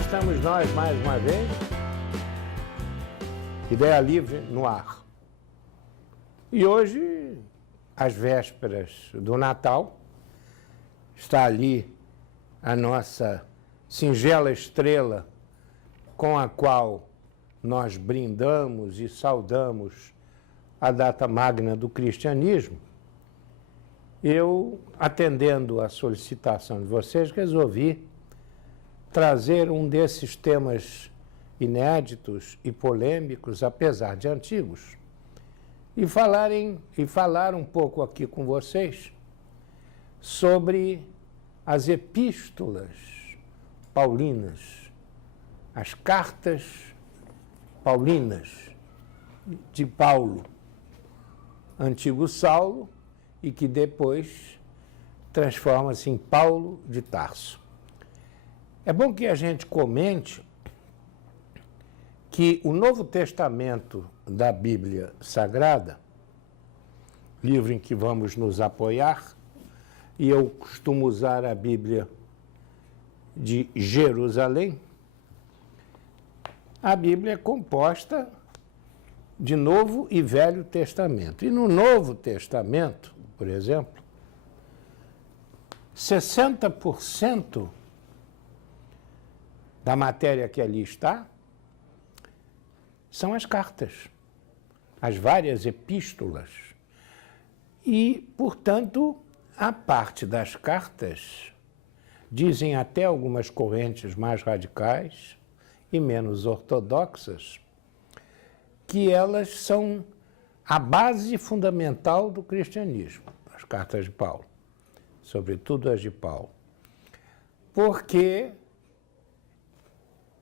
estamos nós mais uma vez. Ideia Livre no ar. E hoje, às vésperas do Natal, está ali a nossa singela estrela com a qual nós brindamos e saudamos a data magna do cristianismo. Eu, atendendo à solicitação de vocês, resolvi trazer um desses temas inéditos e polêmicos, apesar de antigos, e falar um pouco aqui com vocês sobre as epístolas paulinas, as cartas paulinas de Paulo, antigo Saulo, e que depois transforma-se em Paulo de Tarso. É bom que a gente comente que o Novo Testamento da Bíblia Sagrada, livro em que vamos nos apoiar, e eu costumo usar a Bíblia de Jerusalém, a Bíblia é composta de Novo e Velho Testamento. E no Novo Testamento, por exemplo, 60% da matéria que ali está são as cartas, as várias epístolas. E, portanto, a parte das cartas, dizem até algumas correntes mais radicais e menos ortodoxas, que elas são a base fundamental do cristianismo, as cartas de Paulo, sobretudo as de Paulo. Porque,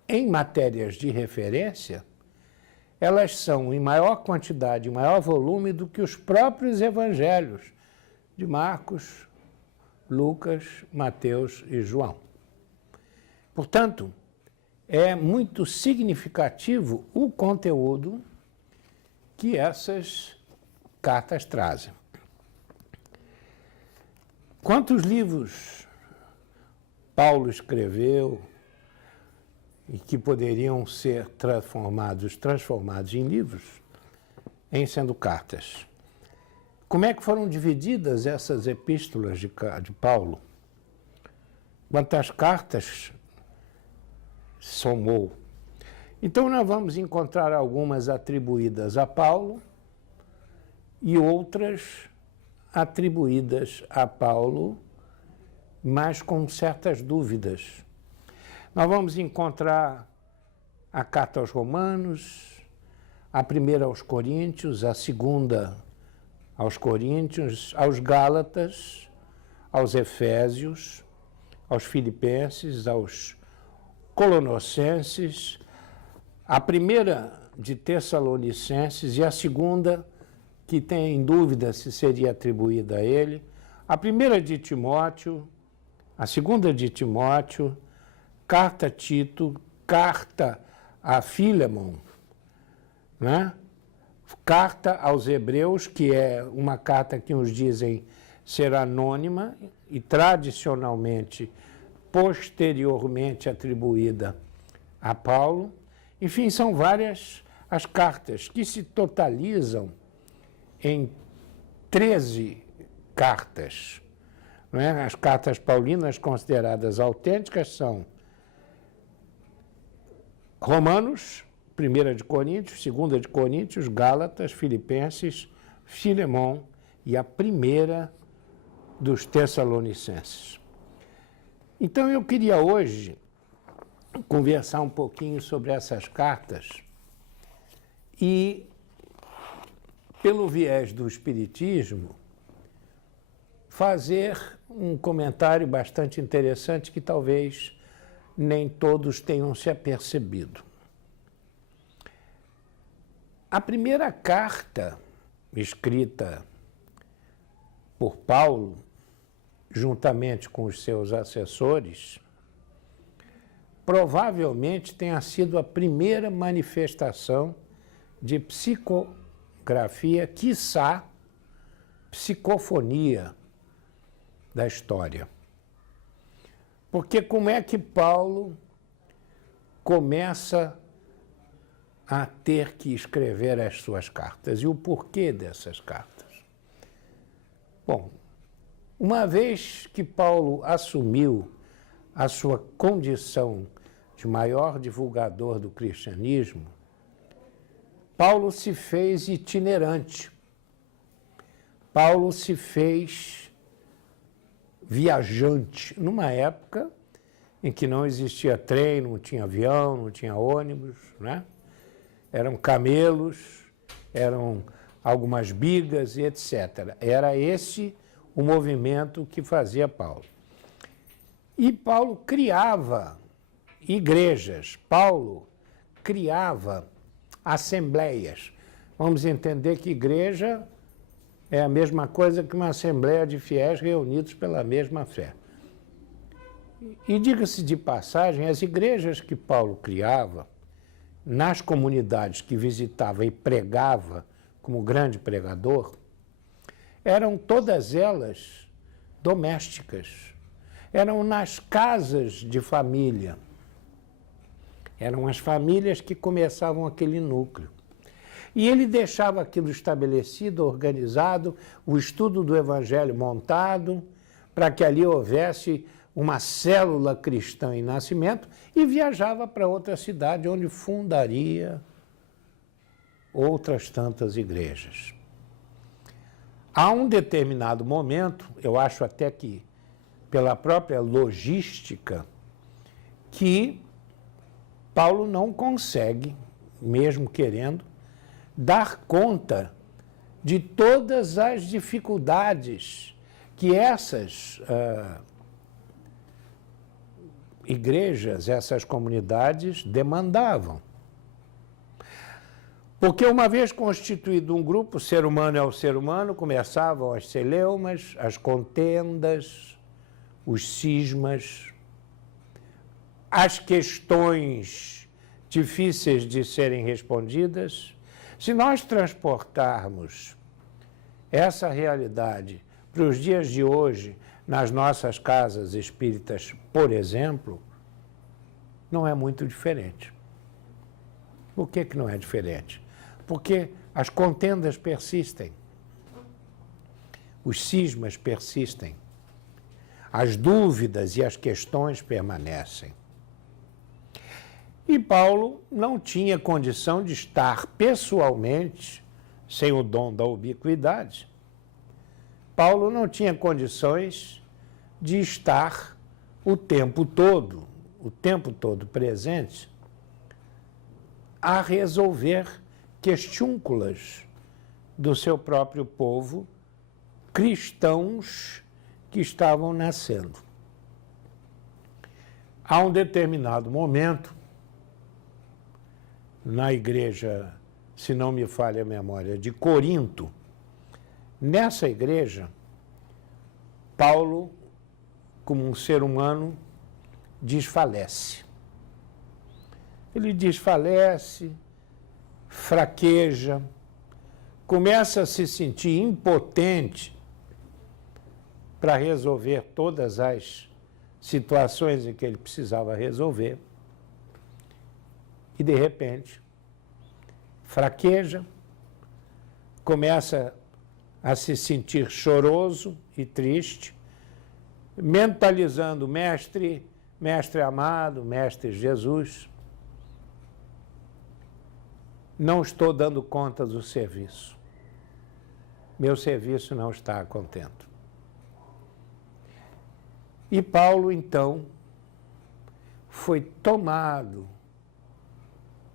em matérias de referência, elas são em maior quantidade, em maior volume do que os próprios evangelhos de Marcos, Lucas, Mateus e João. Portanto, é muito significativo o conteúdo que essas cartas trazem. Quantos livros Paulo escreveu e que poderiam ser transformados em livros, em sendo cartas? Como é que foram divididas essas epístolas de Paulo? Quantas cartas somou? Então, nós vamos encontrar algumas atribuídas a Paulo e outras atribuídas a Paulo, mas com certas dúvidas. Nós vamos encontrar a carta aos Romanos, a primeira aos Coríntios, a segunda aos Coríntios, aos Gálatas, aos Efésios, aos Filipenses, aos Colossenses, a primeira de Tessalonicenses e a segunda, que tem em dúvida se seria atribuída a ele, a primeira de Timóteo, a segunda de Timóteo, carta a Tito, carta a Filemon, né? Carta aos Hebreus, que é uma carta que uns dizem ser anônima e tradicionalmente, posteriormente atribuída a Paulo. Enfim, são várias as cartas que se totalizam em 13 cartas. Não é? As cartas paulinas consideradas autênticas são Romanos, 1 de Coríntios, 2 de Coríntios, Gálatas, Filipenses, Filemon e a primeira dos Tessalonicenses. Então, eu queria hoje conversar um pouquinho sobre essas cartas e, pelo viés do Espiritismo, fazer um comentário bastante interessante que talvez nem todos tenham se apercebido. A primeira carta escrita por Paulo, juntamente com os seus assessores, provavelmente tenha sido a primeira manifestação de psicografia, quiçá psicofonia da história. Porque como é que Paulo começa a ter que escrever as suas cartas. E o porquê dessas cartas? Bom, uma vez que Paulo assumiu a sua condição de maior divulgador do cristianismo, Paulo se fez itinerante. Paulo se fez viajante, numa época em que não existia trem, não tinha avião, não tinha ônibus, né? Eram camelos, eram algumas bigas e etc. Era esse o movimento que fazia Paulo. E Paulo criava igrejas, Paulo criava assembleias. Vamos entender que igreja é a mesma coisa que uma assembleia de fiéis reunidos pela mesma fé. E diga-se de passagem, as igrejas que Paulo criava, nas comunidades que visitava e pregava como grande pregador, eram todas elas domésticas, eram nas casas de família, eram as famílias que começavam aquele núcleo. E ele deixava aquilo estabelecido, organizado, o estudo do Evangelho montado, para que ali houvesse uma célula cristã em nascimento, e viajava para outra cidade, onde fundaria outras tantas igrejas. Há um determinado momento, eu acho até que pela própria logística, que Paulo não consegue, mesmo querendo, dar conta de todas as dificuldades que essas igrejas, essas comunidades demandavam. Porque uma vez constituído um grupo, o ser humano é o ser humano, começavam as celeumas, as contendas, os cismas, as questões difíceis de serem respondidas. Se nós transportarmos essa realidade para os dias de hoje, nas nossas casas espíritas, por exemplo, não é muito diferente. Por que não é diferente? Porque as contendas persistem, os cismas persistem, as dúvidas e as questões permanecem. E Paulo não tinha condição de estar pessoalmente, sem o dom da ubiquidade. Paulo não tinha condições de estar o tempo todo presente, a resolver questiúnculas do seu próprio povo, cristãos que estavam nascendo. Há um determinado momento, na igreja, se não me falha a memória, de Corinto, nessa igreja, Paulo, como um ser humano, desfalece. Ele desfalece, fraqueja, começa a se sentir impotente para resolver todas as situações em que ele precisava resolver. E, de repente, fraqueja, começa a se sentir choroso e triste, mentalizando mestre amado, mestre Jesus, não estou dando conta do serviço. Meu serviço não está a contento. E Paulo, então, foi tomado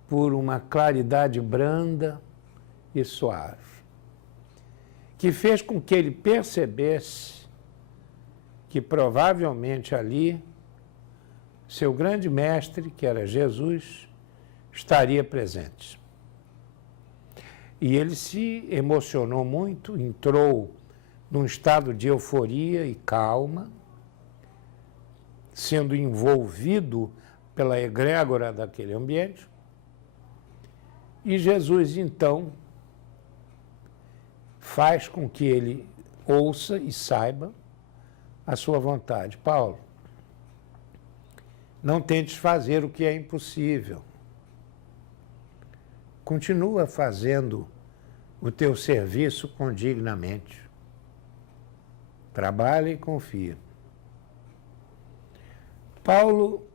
por uma claridade branda e suave, que fez com que ele percebesse que provavelmente ali seu grande mestre, que era Jesus, estaria presente. E ele se emocionou muito, entrou num estado de euforia e calma, sendo envolvido pela egrégora daquele ambiente. E Jesus, então, faz com que ele ouça e saiba a sua vontade. Paulo, Não tentes fazer o que é impossível. Continua fazendo o teu serviço condignamente. Trabalha e confia. Paulo,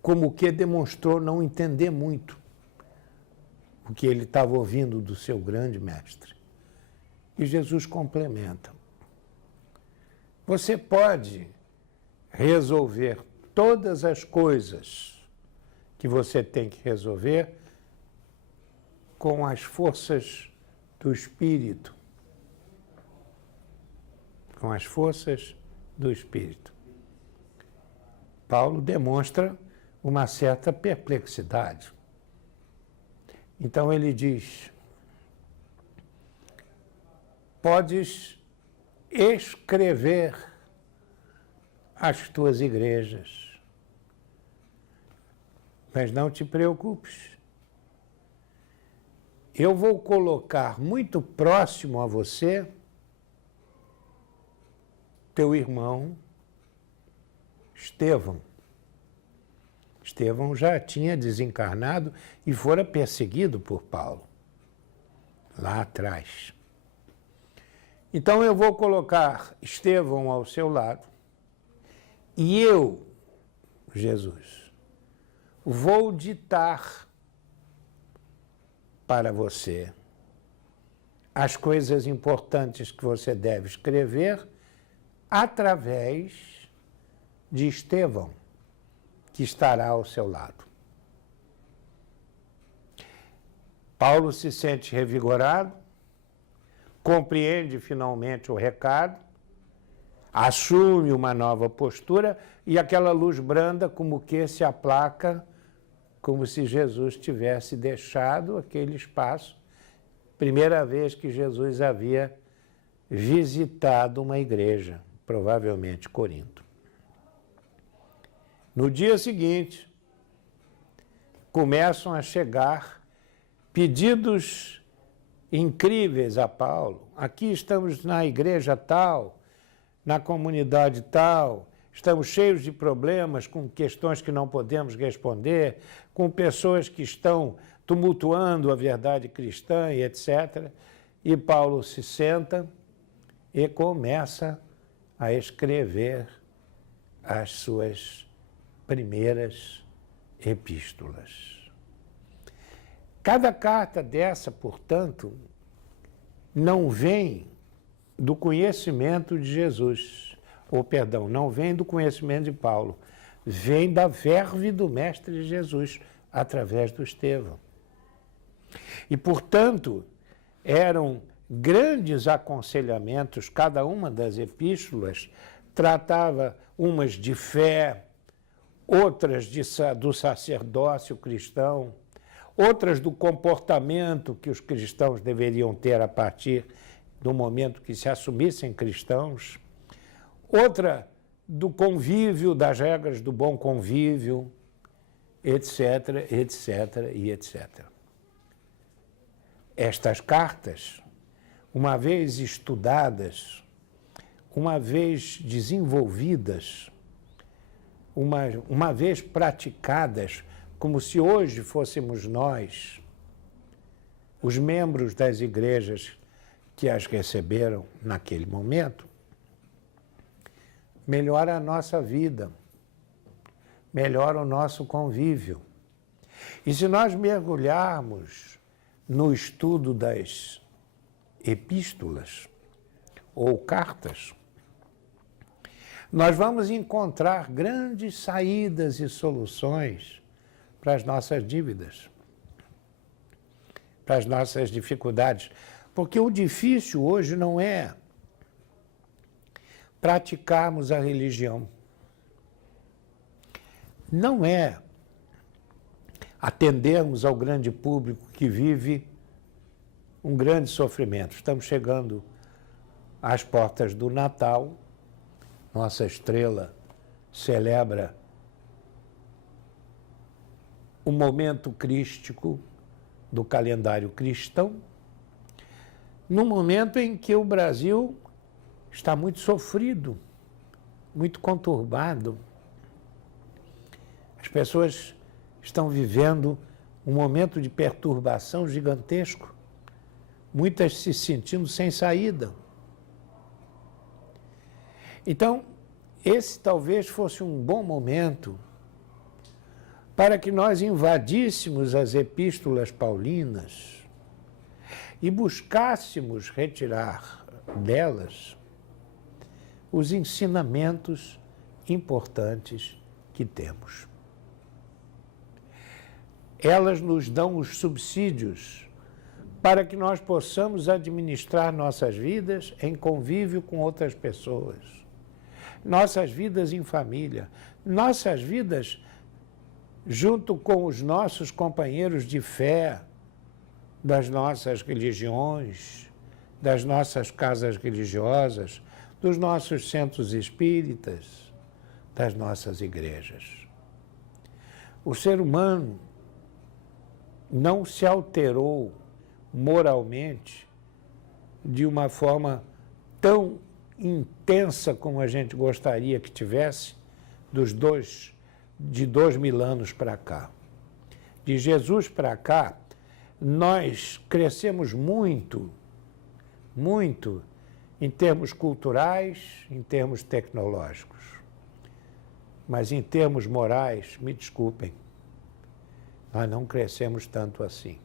como que demonstrou não entender muito o que ele estava ouvindo do seu grande mestre. E Jesus complementa. Você pode resolver todas as coisas que você tem que resolver com as forças do Espírito. Com as forças do Espírito. Paulo demonstra uma certa perplexidade. Então ele diz, podes escrever as tuas igrejas, mas não te preocupes. Eu vou colocar muito próximo a você teu irmão Estevão. Estevão já tinha desencarnado e fora perseguido por Paulo, lá atrás. Então eu vou colocar Estevão ao seu lado e eu, Jesus, vou ditar para você as coisas importantes que você deve escrever através de Estevão, que estará ao seu lado. Paulo se sente revigorado, compreende finalmente o recado, assume uma nova postura e aquela luz branda como que se aplaca, como se Jesus tivesse deixado aquele espaço. Primeira vez que Jesus havia visitado uma igreja, provavelmente Corinto. No dia seguinte, começam a chegar pedidos incríveis a Paulo. Aqui estamos na igreja tal, na comunidade tal, estamos cheios de problemas com questões que não podemos responder, com pessoas que estão tumultuando a verdade cristã e etc. E Paulo se senta e começa a escrever as suas primeiras epístolas. Cada carta dessa, portanto, não vem do conhecimento de Jesus, ou perdão, não vem do conhecimento de Paulo, vem da verve do Mestre Jesus, através do Estevão. E, portanto, eram grandes aconselhamentos, cada uma das epístolas tratava umas de fé, outras do sacerdócio cristão, outras do comportamento que os cristãos deveriam ter a partir do momento que se assumissem cristãos, outra do convívio, das regras do bom convívio, etc, etc e etc. Estas cartas, uma vez estudadas, uma vez desenvolvidas, uma vez praticadas, como se hoje fôssemos nós, os membros das igrejas que as receberam naquele momento, melhora a nossa vida, melhora o nosso convívio. E se nós mergulharmos no estudo das epístolas ou cartas, nós vamos encontrar grandes saídas e soluções para as nossas dívidas, para as nossas dificuldades. Porque o difícil hoje não é praticarmos a religião, não é atendermos ao grande público que vive um grande sofrimento. Estamos chegando às portas do Natal, nossa estrela celebra o momento crístico do calendário cristão, no momento em que o Brasil está muito sofrido, muito conturbado. As pessoas estão vivendo um momento de perturbação gigantesco, muitas se sentindo sem saída. Então, esse talvez fosse um bom momento para que nós invadíssemos as epístolas paulinas e buscássemos retirar delas os ensinamentos importantes que temos. Elas nos dão os subsídios para que nós possamos administrar nossas vidas em convívio com outras pessoas, nossas vidas em família, nossas vidas junto com os nossos companheiros de fé, das nossas religiões, das nossas casas religiosas, dos nossos centros espíritas, das nossas igrejas. O ser humano não se alterou moralmente de uma forma tão intensa como a gente gostaria que tivesse de 2000 anos para cá. De Jesus para cá, nós crescemos muito, muito em termos culturais, em termos tecnológicos. Mas em termos morais, me desculpem, nós não crescemos tanto assim.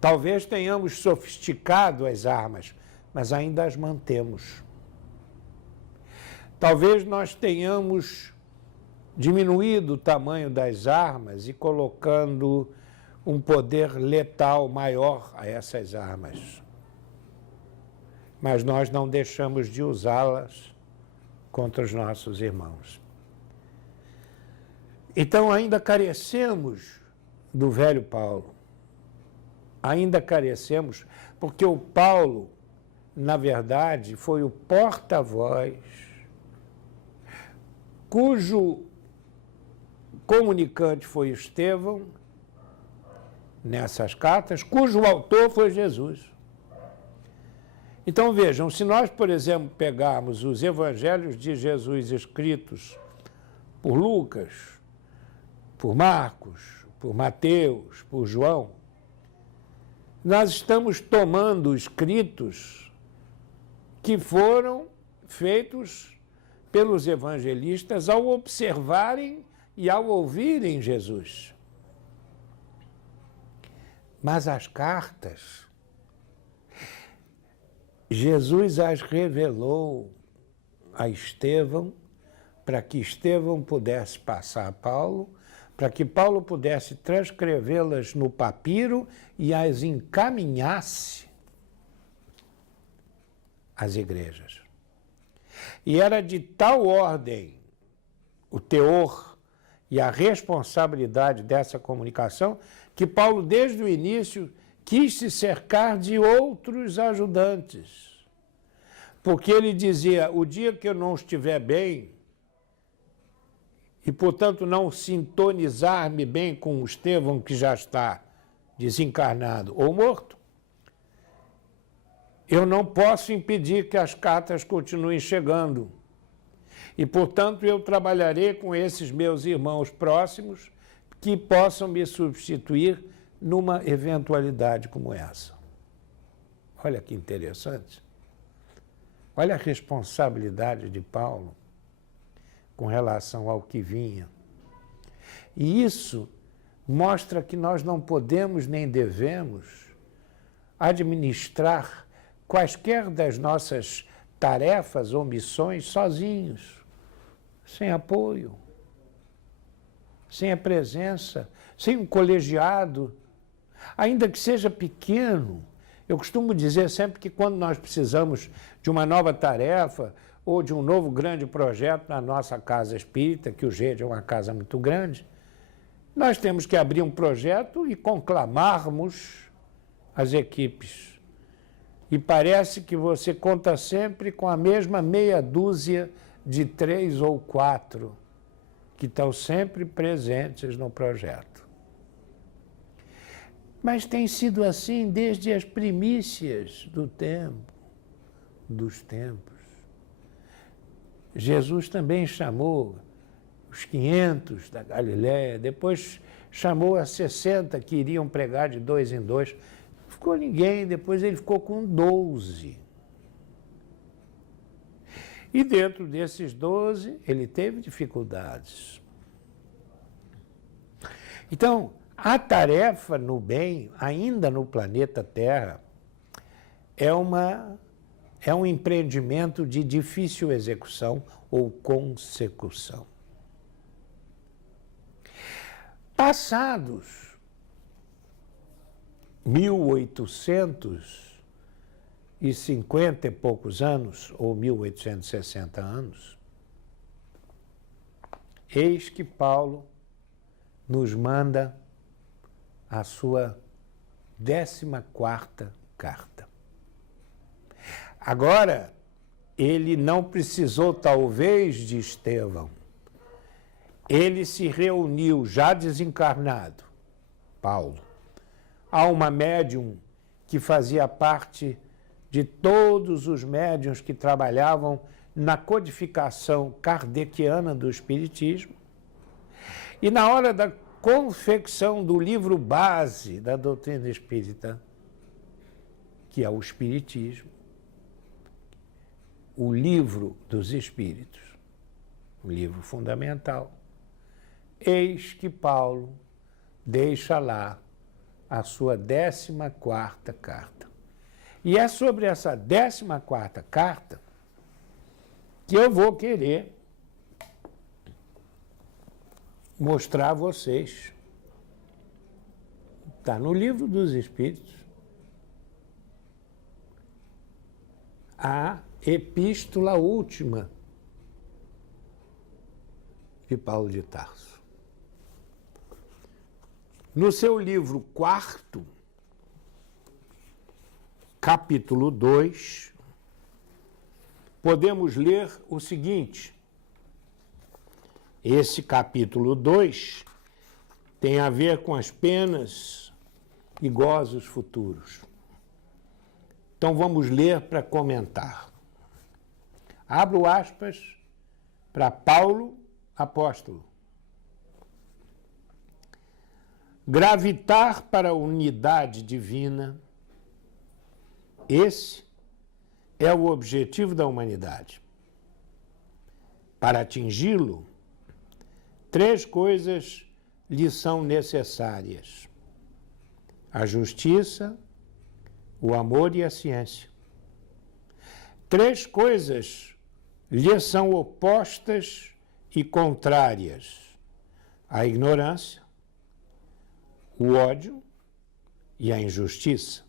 Talvez tenhamos sofisticado as armas, mas ainda as mantemos. Talvez nós tenhamos diminuído o tamanho das armas e colocando um poder letal maior a essas armas. Mas nós não deixamos de usá-las contra os nossos irmãos. Então ainda carecemos do velho Paulo. Ainda carecemos, porque o Paulo, na verdade, foi o porta-voz, cujo comunicante foi Estevão, nessas cartas, cujo autor foi Jesus. Então vejam, se nós, por exemplo, pegarmos os evangelhos de Jesus escritos por Lucas, por Marcos, por Mateus, por João, nós estamos tomando escritos que foram feitos pelos evangelistas ao observarem e ao ouvirem Jesus. Mas as cartas, Jesus as revelou a Estevão para que Estevão pudesse passar a Paulo, para que Paulo pudesse transcrevê-las no papiro e as encaminhasse às igrejas. E era de tal ordem o teor e a responsabilidade dessa comunicação que Paulo, desde o início, quis se cercar de outros ajudantes. Porque ele dizia, o dia que eu não estiver bem, e, portanto, não sintonizar-me bem com o Estevão, que já está desencarnado ou morto, eu não posso impedir que as cartas continuem chegando. E, portanto, eu trabalharei com esses meus irmãos próximos que possam me substituir numa eventualidade como essa. Olha que interessante. Olha a responsabilidade de Paulo com relação ao que vinha. E isso mostra que nós não podemos nem devemos administrar quaisquer das nossas tarefas ou missões sozinhos, sem apoio, sem a presença, sem um colegiado, ainda que seja pequeno. Eu costumo dizer sempre que quando nós precisamos de uma nova tarefa ou de um novo grande projeto na nossa casa espírita, que o GED é uma casa muito grande, nós temos que abrir um projeto e conclamarmos as equipes. E parece que você conta sempre com a mesma meia dúzia de 3 ou 4 que estão sempre presentes no projeto. Mas tem sido assim desde as primícias dos tempos. Jesus também chamou os os 500 da Galiléia, depois chamou a 60 que iriam pregar de 2 em 2. Não ficou ninguém, depois ele ficou com 12. E dentro desses 12, ele teve dificuldades. Então, a tarefa no bem, ainda no planeta Terra, é um empreendimento de difícil execução ou consecução. Passados 1850 e poucos anos, ou 1860 anos, eis que Paulo nos manda a sua 14ª carta. Agora, ele não precisou, talvez, de Estevão. Ele se reuniu, já desencarnado, Paulo, a uma médium que fazia parte de todos os médiuns que trabalhavam na codificação kardeciana do Espiritismo. E na hora da confecção do livro base da doutrina espírita, que é o Espiritismo, o livro dos Espíritos, o livro fundamental, eis que Paulo deixa lá a sua 14ª carta. E é sobre essa 14ª carta que eu vou querer mostrar a vocês. Está no livro dos Espíritos. A epístola última de Paulo de Tarso. No seu livro 4º, capítulo 2, podemos ler o seguinte. Esse capítulo 2 tem a ver com as penas e gozos futuros. Então vamos ler para comentar. Abro aspas para Paulo, apóstolo. Gravitar para a unidade divina, esse é o objetivo da humanidade. Para atingi-lo, 3 coisas lhe são necessárias: a justiça, o amor e a ciência. 3 coisas lhe são opostas e contrárias: a ignorância, o ódio e a injustiça.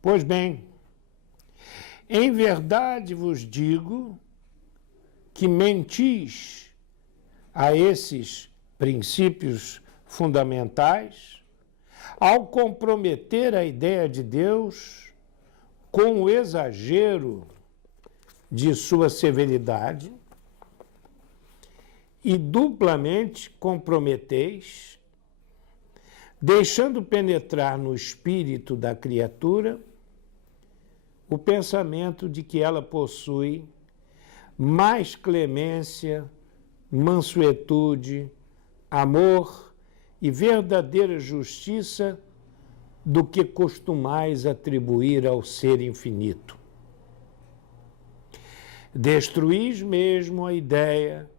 Pois bem, em verdade vos digo que mentis a esses princípios fundamentais ao comprometer a ideia de Deus com o exagero de sua severidade e duplamente comprometeis, deixando penetrar no espírito da criatura o pensamento de que ela possui mais clemência, mansuetude, amor e verdadeira justiça do que costumais atribuir ao ser infinito. Destruís mesmo a ideia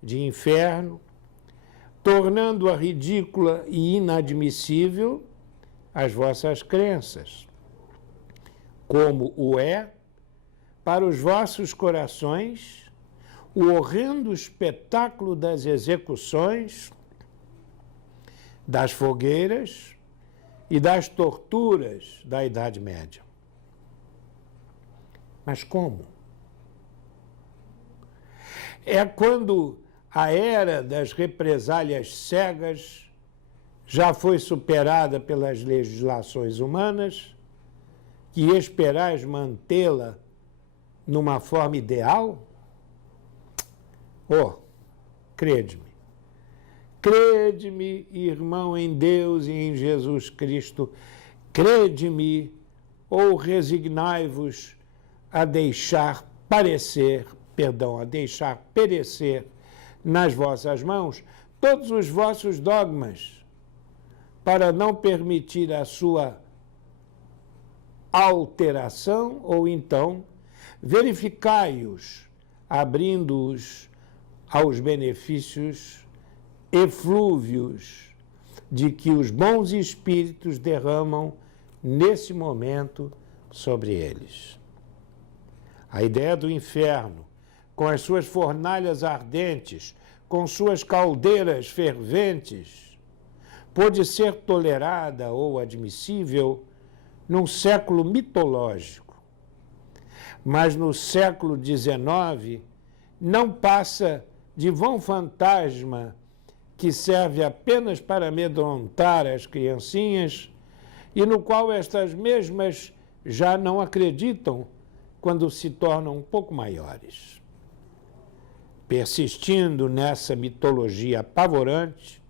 de inferno, tornando-a ridícula e inadmissível as vossas crenças, como o é para os vossos corações o horrendo espetáculo das execuções, das fogueiras e das torturas da Idade Média. Mas como? É quando a era das represálias cegas já foi superada pelas legislações humanas, que esperais mantê-la numa forma ideal? Oh, crede-me. Crede-me, irmão em Deus e em Jesus Cristo. Crede-me, ou resignai-vos a deixar perecer nas vossas mãos todos os vossos dogmas, para não permitir a sua alteração, ou então verificai-os, abrindo-os aos benefícios eflúvios de que os bons espíritos derramam nesse momento sobre eles. A ideia do inferno, com as suas fornalhas ardentes, com suas caldeiras ferventes, pôde ser tolerada ou admissível num século mitológico. Mas no século XIX não passa de vão fantasma que serve apenas para amedrontar as criancinhas e no qual estas mesmas já não acreditam quando se tornam um pouco maiores. Persistindo nessa mitologia apavorante,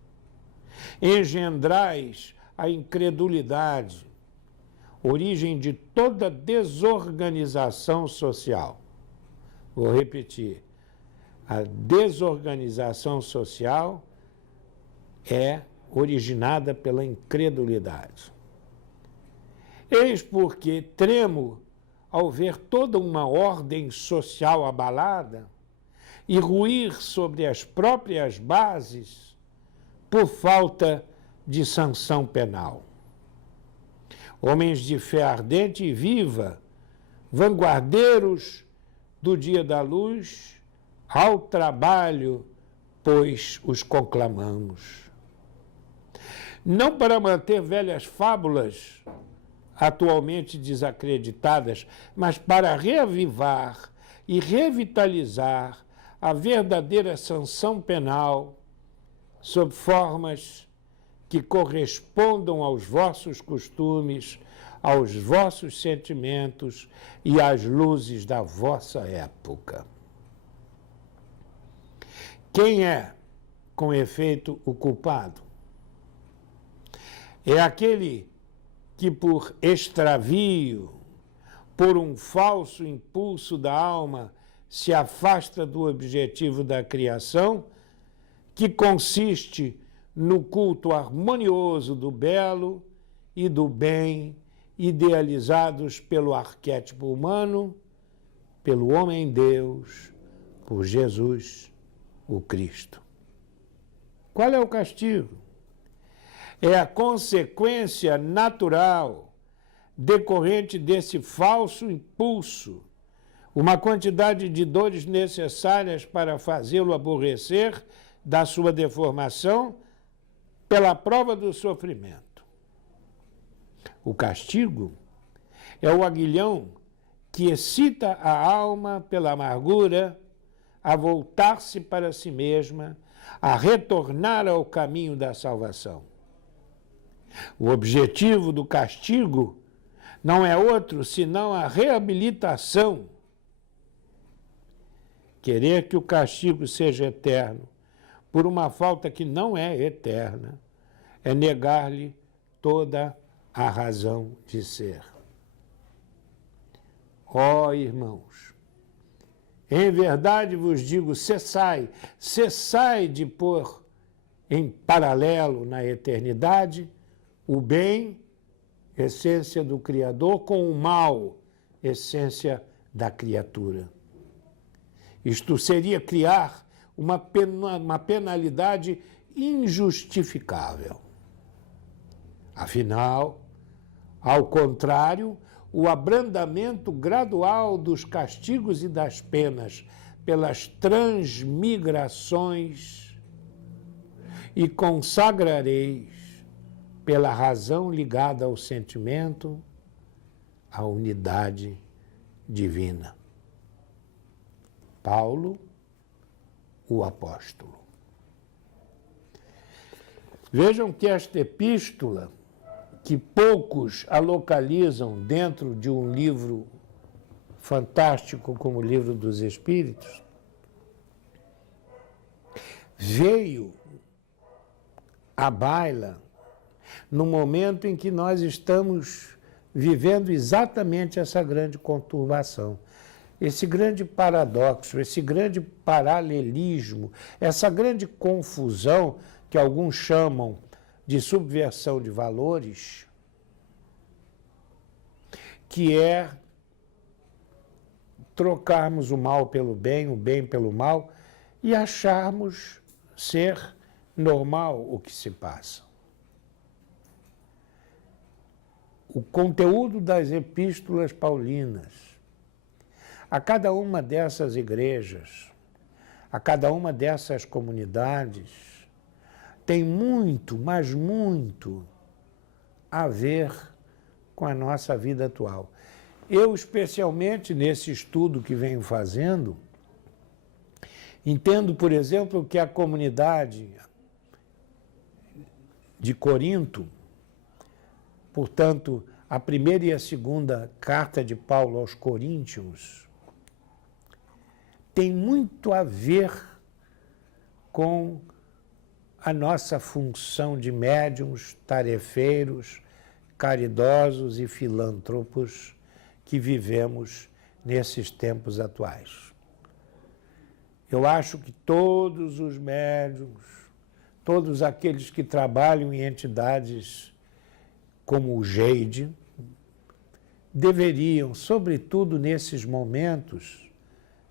engendrais a incredulidade, origem de toda desorganização social. Vou repetir, a desorganização social é originada pela incredulidade. Eis porque tremo ao ver toda uma ordem social abalada e ruir sobre as próprias bases por falta de sanção penal. Homens de fé ardente e viva, vanguardeiros do dia da luz, ao trabalho, pois os conclamamos. Não para manter velhas fábulas atualmente desacreditadas, mas para reavivar e revitalizar a verdadeira sanção penal sob formas que correspondam aos vossos costumes, aos vossos sentimentos e às luzes da vossa época. Quem é, com efeito, o culpado? É aquele que, por extravio, por um falso impulso da alma, se afasta do objetivo da criação, que consiste no culto harmonioso do belo e do bem, idealizados pelo arquétipo humano, pelo homem-deus, por Jesus, o Cristo. Qual é o castigo? É a consequência natural decorrente desse falso impulso, uma quantidade de dores necessárias para fazê-lo aborrecer da sua deformação pela prova do sofrimento. O castigo é o aguilhão que excita a alma pela amargura a voltar-se para si mesma, a retornar ao caminho da salvação. O objetivo do castigo não é outro senão a reabilitação. Querer que o castigo seja eterno por uma falta que não é eterna é negar-lhe toda a razão de ser. Ó irmãos, em verdade vos digo, cessai de pôr em paralelo na eternidade o bem, essência do Criador, com o mal, essência da criatura. Isto seria criar uma penalidade injustificável. Afinal, ao contrário, o abrandamento gradual dos castigos e das penas pelas transmigrações e consagrareis pela razão ligada ao sentimento, a unidade divina. Paulo, o apóstolo. Vejam que esta epístola, que poucos a localizam dentro de um livro fantástico como o Livro dos Espíritos, veio à baila no momento em que nós estamos vivendo exatamente essa grande conturbação. esse grande paradoxo, esse grande paralelismo, essa grande confusão que alguns chamam de subversão de valores, que é trocarmos o mal pelo bem, o bem pelo mal, e acharmos ser normal o que se passa. O conteúdo das epístolas paulinas, a cada uma dessas igrejas, a cada uma dessas comunidades, tem muito, mas muito a ver com a nossa vida atual. Eu, especialmente nesse estudo que venho fazendo, entendo, por exemplo, que a comunidade de Corinto, portanto, a primeira e a segunda carta de Paulo aos Coríntios, tem muito a ver com a nossa função de médiuns, tarefeiros, caridosos e filântropos que vivemos nesses tempos atuais. Eu acho que todos os médiuns, todos aqueles que trabalham em entidades como o Geide, deveriam, sobretudo nesses momentos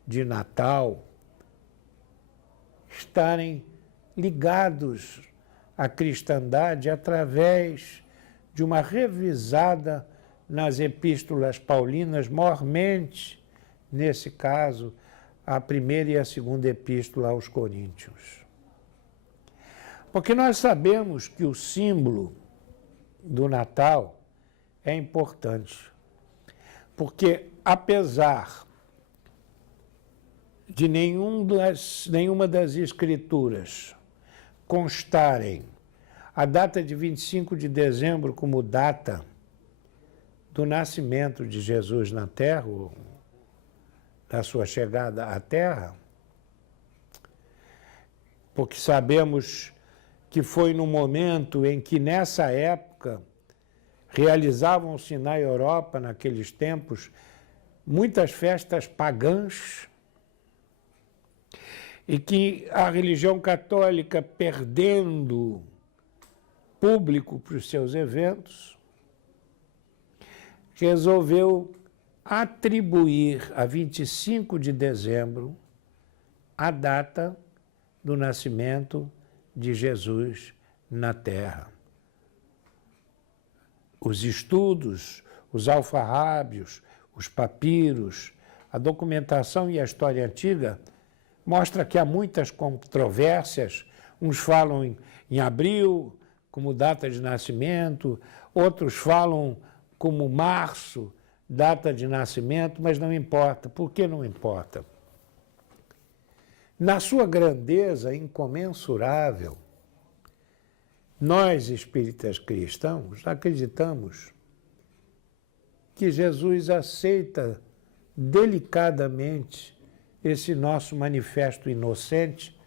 de Natal, estarem ligados à cristandade através de uma revisada nas epístolas paulinas, mormente, nesse caso, a primeira e a segunda epístola aos Coríntios. Porque nós sabemos que o símbolo do Natal é importante. Porque, apesar de nenhuma das escrituras constarem a data de 25 de dezembro como data do nascimento de Jesus na Terra, ou da sua chegada à Terra, porque sabemos que foi no momento em que, nessa época, realizavam-se na Europa, naqueles tempos, muitas festas pagãs, e que a religião católica, perdendo público para os seus eventos, resolveu atribuir a 25 de dezembro a data do nascimento de Jesus na Terra. Os estudos, os alfarrábios, os papiros, a documentação e a história antiga mostra que há muitas controvérsias. Uns falam em abril como data de nascimento, outros falam como março, data de nascimento, mas não importa. Por que não importa? Na sua grandeza incomensurável, nós, espíritas cristãos, acreditamos que Jesus aceita delicadamente esse nosso manifesto inocente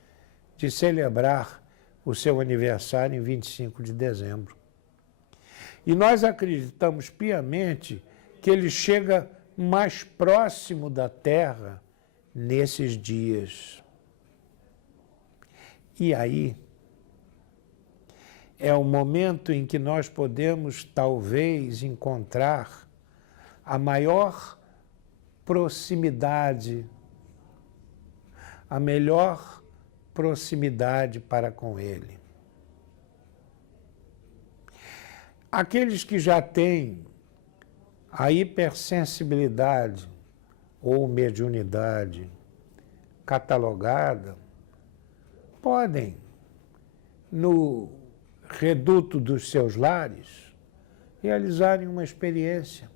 de celebrar o seu aniversário em 25 de dezembro. E nós acreditamos piamente que ele chega mais próximo da Terra nesses dias. E aí é o momento em que nós podemos, talvez, encontrar a maior proximidade, a melhor proximidade para com ele. Aqueles que já têm a hipersensibilidade ou mediunidade catalogada, podem, no reduto dos seus lares, realizarem uma experiência.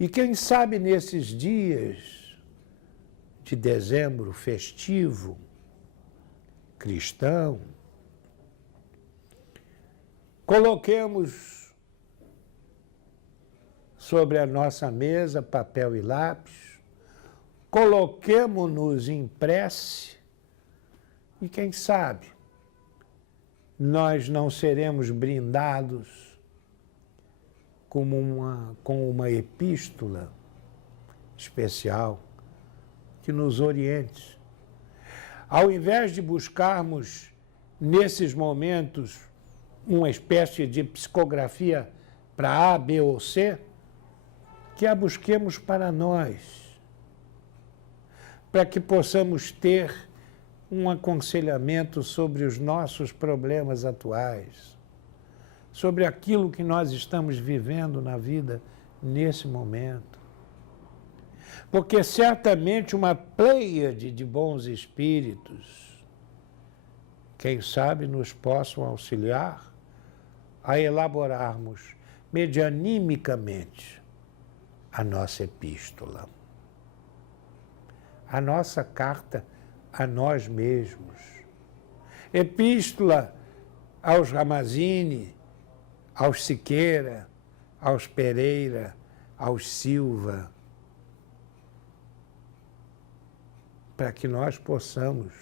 E quem sabe nesses dias de dezembro festivo, cristão, coloquemos sobre a nossa mesa papel e lápis, coloquemo-nos em prece e quem sabe nós não seremos brindados com uma epístola especial que nos oriente. Ao invés de buscarmos, nesses momentos, uma espécie de psicografia para A, B ou C, que a busquemos para nós, para que possamos ter um aconselhamento sobre os nossos problemas atuais, sobre aquilo que nós estamos vivendo na vida nesse momento. Porque certamente uma pleiade de bons espíritos, quem sabe, nos possam auxiliar a elaborarmos medianimicamente a nossa epístola, a nossa carta a nós mesmos. Epístola aos Ramazzini, aos Siqueira, aos Pereira, aos Silva, para que nós possamos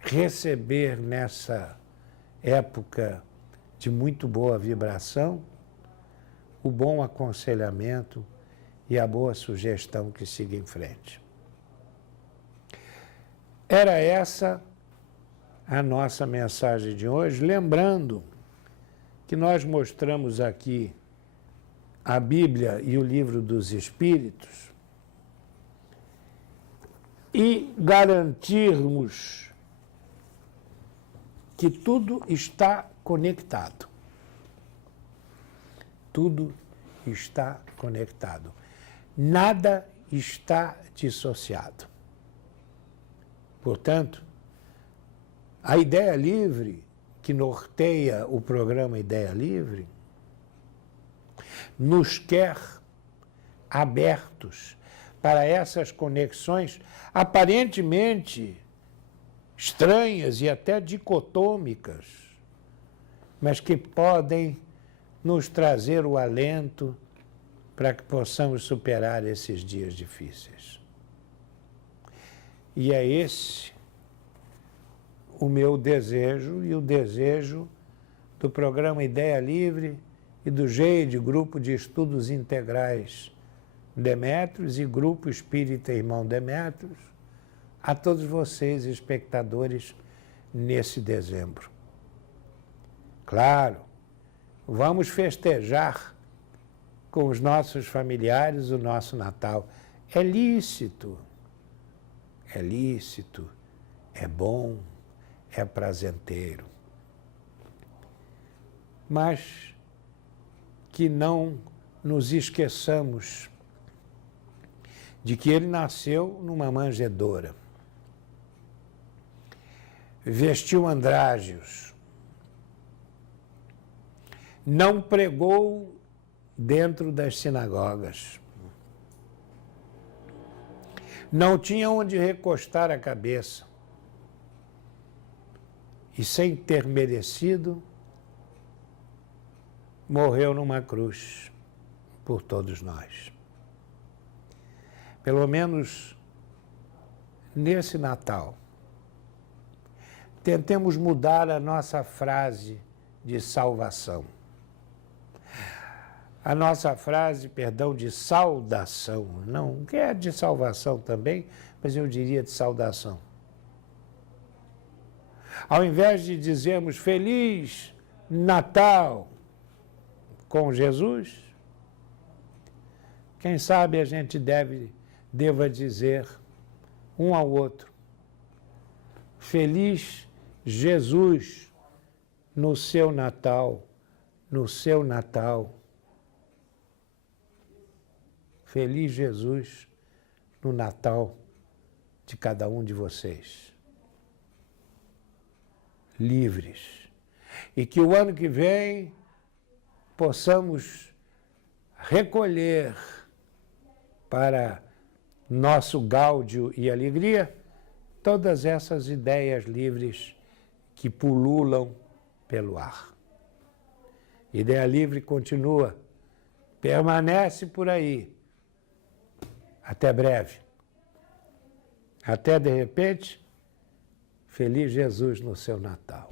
receber nessa época de muito boa vibração o bom aconselhamento e a boa sugestão que siga em frente. Era essa a nossa mensagem de hoje, lembrando que nós mostramos aqui a Bíblia e o Livro dos Espíritos e garantirmos que tudo está conectado. Tudo está conectado. Nada está dissociado. Portanto, a ideia livre, que norteia o programa Ideia Livre, nos quer abertos para essas conexões aparentemente estranhas e até dicotômicas, mas que podem nos trazer o alento para que possamos superar esses dias difíceis. E é esse o meu desejo e o desejo do programa Ideia Livre e do GEID, Grupo de Estudos Integrais Demétrios e Grupo Espírita Irmão Demétrios, a todos vocês, espectadores, nesse dezembro. Claro, vamos festejar com os nossos familiares o nosso Natal. É lícito, é bom, é prazenteiro. Mas que não nos esqueçamos de que ele nasceu numa manjedoura, vestiu andrajos, não pregou dentro das sinagogas, não tinha onde recostar a cabeça e, sem ter merecido, morreu numa cruz por todos nós. Pelo menos nesse Natal, tentemos mudar a nossa frase de salvação. A nossa frase, de saudação, não, que é de salvação também, mas eu diria de saudação. Ao invés de dizermos Feliz Natal com Jesus, quem sabe a gente deva dizer um ao outro, Feliz Jesus no seu Natal, no seu Natal. Feliz Jesus no Natal de cada um de vocês. Livres. E que o ano que vem possamos recolher para nosso gáudio e alegria todas essas ideias livres que pululam pelo ar. Ideia Livre continua, permanece por aí. Até breve. Até de repente, Feliz Jesus no seu Natal.